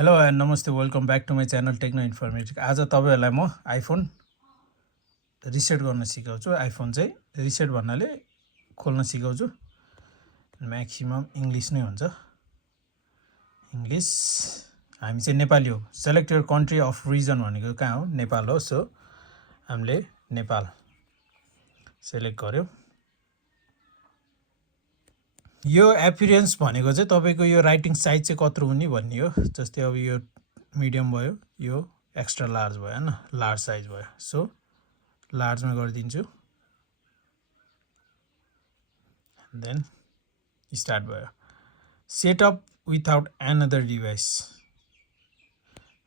Hello and नमस्ते welcome back to my channel techno informatic. आज तपाईँहरूलाई म आइफोन रिसेट गर्न सिकाउँछु। आइफोन चाहिँ रिसेट भन्नाले खोल्न सिकाउँछु। म्याक्सिमम इङ्ग्लिस नै हुन्छ। इङ्ग्लिस हामी चाहिँ नेपाली हो। Select your country or region भनेको कहाँ हो? नेपाल हो। सो हामीले नेपाल सेलेक्ट गर्यो। यो एपिरियन्स भनेको चाहिँ तपाईँको यो राइटिङ साइज चाहिँ कत्रो हुने भन्ने हो। जस्तै अब यो मिडियम भयो, यो एक्स्ट्रा लार्ज भयो हैन, लार्ज साइज भयो। सो लार्जमा गरिदिन्छु। देन स्टार्ट भयो। Setup without another device.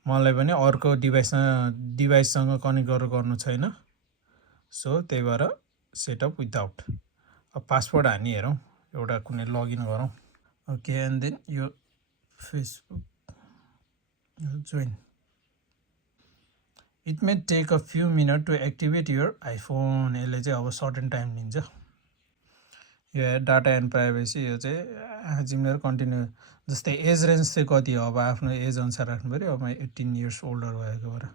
मलाई पनि अर्को डिभाइससँग कनेक्ट गरेर गर्नु छैन। सो त्यही भएर सेटअप विथआउट। अब पासवर्ड हानी हेरौँ, एउटा कुनै लगइन गरौँ। ओके, एन्ड देन यो Facebook join. It may take a few minute to activate your iPhone. यसले चाहिँ अब सर्टेन टाइम लिन्छ। यो डाटा एन्ड प्राइभेसी, यो चाहिँ जिमेर कन्टिन्यू। जस्तै एज रेन्ज चाहिँ कति हो, अब आफ्नो एज अनुसार राख्नु पऱ्यो। अब 18 इयर्स ओल्डर भएको भएर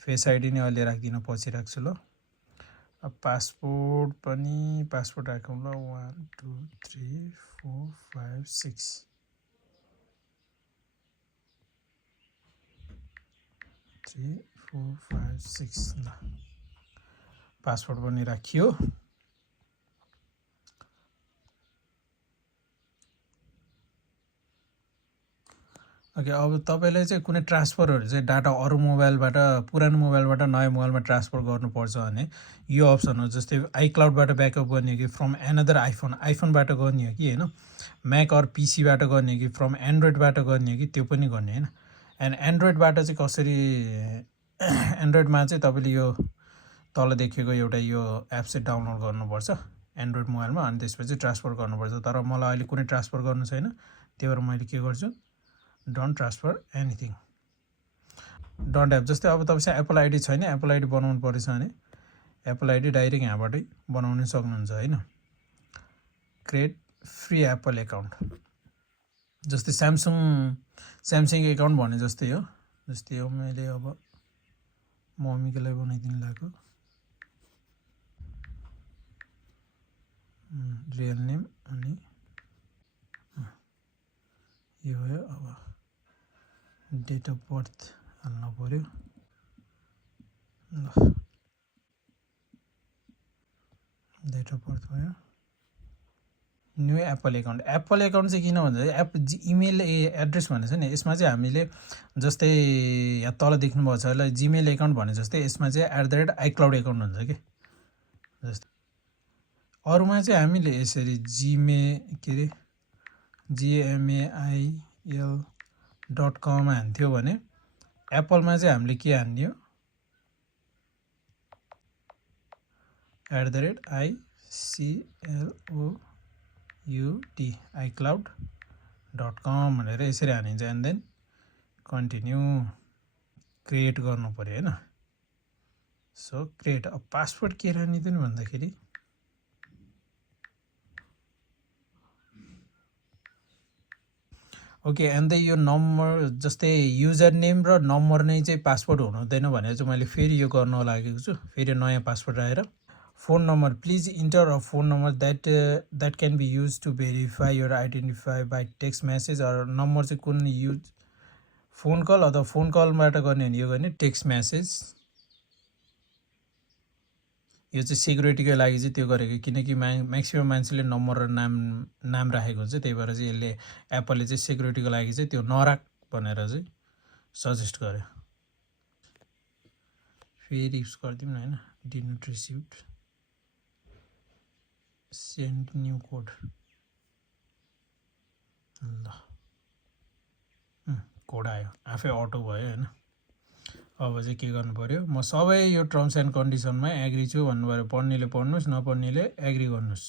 फेस आइडी नै अहिले राख्दिनँ, पछि राख्छु ल। अब पासपोर्ट पनि पासपोर्ट राखौँ ल। 1 2 3 4 5 6 3 4 5 6 ल। पासपोर्ट पनि राखियो। ओके, अब तपाईँले चाहिँ कुनै ट्रान्सफरहरू चाहिँ डाटा अरू मोबाइलबाट, पुरानो मोबाइलबाट नयाँ मोबाइलमा ट्रान्सफर गर्नुपर्छ भने यो अप्सन हो। जस्तै आइक्लाउडबाट ब्याकअप गर्ने हो कि फ्रम एनदर आइफोनबाट गर्ने हो कि होइन, म्याक अर पिसीबाट गर्ने हो कि फ्रम एन्ड्रोइडबाट गर्ने हो कि, त्यो पनि गर्ने होइन। एन्ड एन्ड्रोइडबाट चाहिँ कसरी, एन्ड्रोइडमा चाहिँ तपाईँले यो तल देखेको एउटा यो एप चाहिँ डाउनलोड गर्नुपर्छ एन्ड्रोइड मोबाइलमा, अनि त्यसपछि ट्रान्सफर गर्नुपर्छ। तर मलाई अहिले कुनै ट्रान्सफर गर्नु छैन, त्यही भएर मैले के गर्छु, don't transfer anything, don't app. जस्तै अब तपाईँसँग एप्पल आइडी छैन, एप्पल आइडी बनाउनु परेछ भने एप्पल आइडी डाइरेक्ट यहाँबाटै बनाउन सक्नुहुन्छ होइन। Create free Apple account. जस्तै स्यामसङ एकाउन्ट भने जस्तै हो। जस्तै हो, मैले अब मम्मीको लागि बनाइदिनु लाग्यो। रियल नेम अनि यो भयो। अब डेट अफ बर्थ हाल्नु पऱ्यो ल। डेट अफ बर्थ भयो। New Apple account. Apple account चाहिँ किन भन्छ, एप इमेल एड्रेस भनेको छ नि, यसमा चाहिँ हामीले जस्तै यहाँ तल देख्नुभएको छ होला जिमेल एकाउन्ट भने जस्तै यसमा चाहिँ @iCloud एकाउन्ट हुन्छ कि। जस्तै अरूमा चाहिँ हामीले यसरी के अरे gmail.com हान्थ्यो भने एप्पलमा चाहिँ हामीले के हान्ने हो, @iCloud.com भनेर यसरी हानिन्छ। एन्ड देन कन्टिन्यू क्रिएट गर्नु पऱ्यो होइन। So create. अब पासवर्ड के राखिदिनु भन्दाखेरि ओके, एन्ड देन यो नम्बर, जस्तै युजर नेम र नम्बर नै चाहिँ पासवर्ड हुनु हुँदैन भनेर चाहिँ मैले फेरि यो गर्न लागेको छु। फेरि नयाँ पासवर्ड आएर phone number, please enter a phone number that can be use to verify your identify by text message. Or number चाहिँ कुन युज, फोन कल अथवा फोन कलबाट गर्ने भने यो गर्ने टेक्स्ट मेसेज। यो चाहिँ सिक्युरिटीको लागि चाहिँ त्यो गरेको, किनकि म्याक्सिमम मान्छेले नम्बर र नाम राखेको हुन्छ। त्यही भएर चाहिँ यसले एप्पलले चाहिँ सिक्युरिटीको लागि चाहिँ त्यो नराख भनेर चाहिँ सजेस्ट गर्यो। फेरि युज गरिदिउँ न होइन। Did not received, send new code ल। कोड आयो, आफै अटो भयो होइन। अब चाहिँ के गर्नु पऱ्यो, म सबै यो टर्म्स एन्ड कन्डिसनमा एग्री छु भन्नु पऱ्यो। पढ्नेले पढ्नुहोस्, नपढ्नेले एग्री गर्नुहोस्।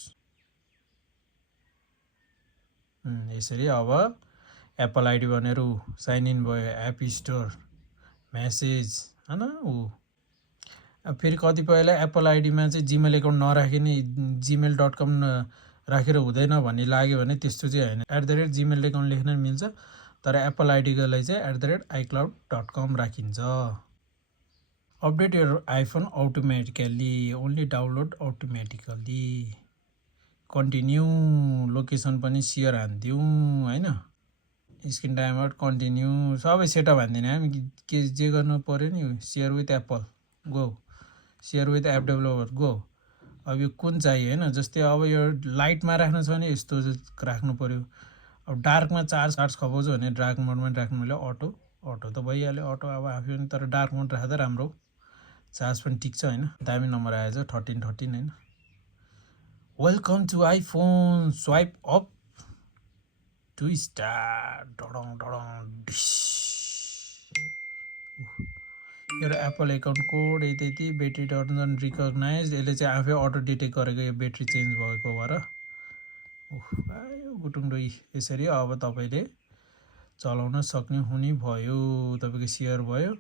यसरी अब एप्पल आइडी भनेर साइन इन भयो, एप स्टोर, मेसेज होइन। अब फेरि कतिपयलाई एप्पल आइडीमा चाहिँ जिमेल एकाउन्ट नराखिने, gmail.com राखेर हुँदैन भन्ने लाग्यो भने त्यस्तो चाहिँ होइन। @gmail एकाउन्ट लेख्न मिल्छ। तर एप्पल आइडीको लागि चाहिँ @icloud.com राखिन्छ। Update your iPhone automatically, only download automatically. Continue, location पनि सेयर हान्दिउँ हैन, स्क्रिन टाइम आउट कन्टिन्यू सबै सेटअप हान्दिने हामी के जे गर्नु पर्यो नि। Share with Apple go, share with app developer go. अब यो कुन चाहियो हैन, जस्तै अब यो लाइटमा राख्नु छ भने यस्तो राख्नु पर्यो। अब डार्कमा चार्ज खपाउँछु भने डार्क मोडमा राख्नु मैले अटो त भइहाल्यो अटो अब आफै पनि, तर डार्क मोड राख्दा राम्रो, चार्ज पनि टिक्छ हैन। दामी नम्बर आएछ 1313 हैन। Welcome to iPhone, swipe up to start. डडङ डडङ डिस। यो एप्पल एकाउन्ट कोड यति ब्याट्री डजन्ट रिकग्नाइज, यसले चाहिँ आफै अटो डिटेक्ट गरेको यो ब्याट्री चेन्ज भएको भएर। गुटुङडोई यसरी अब तपाईँले चलाउन सक्ने हुने भयो। तपाईँको सेयर भयो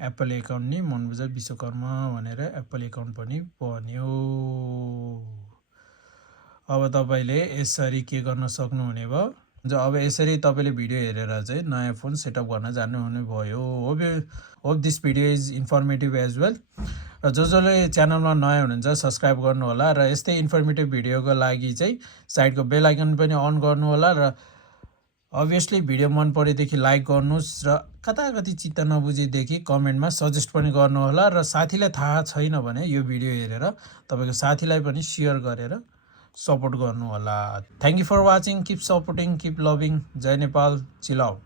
एप्पल एकाउन्ट नि मनबुझ विश्वकर्मा भनेर एप्पल एकाउन्ट पनि बन्यो। अब तपाईँले यसरी के गर्न सक्नुहुने भयो, अब यसरी तपाईँले भिडियो हेरेर चाहिँ नयाँ फोन सेटअप गर्न जान्नुहुने भयो। Hope this video is informative as well. र जसले च्यानलमा नयाँ हुनुहुन्छ सब्सक्राइब गर्नु होला, र यस्तै इन्फर्मेटिभ भिडियोको लागि चाहिँ साइडको बेल आइकन पनि अन गर्नु होला। र अभियसली भिडियो मन परेदेखि लाइक गर्नुहोस्, र कति चित्त नबुझेदेखि कमेन्टमा सजेस्ट पनि गर्नु होला। र साथीलाई थाहा छैन भने यो भिडियो हेरेर तपाईँको साथीलाई पनि सेयर गरेर सपोर्ट गर्नु होला। Thank you for watching, keep supporting, keep loving. जय नेपाल, चिल आउट।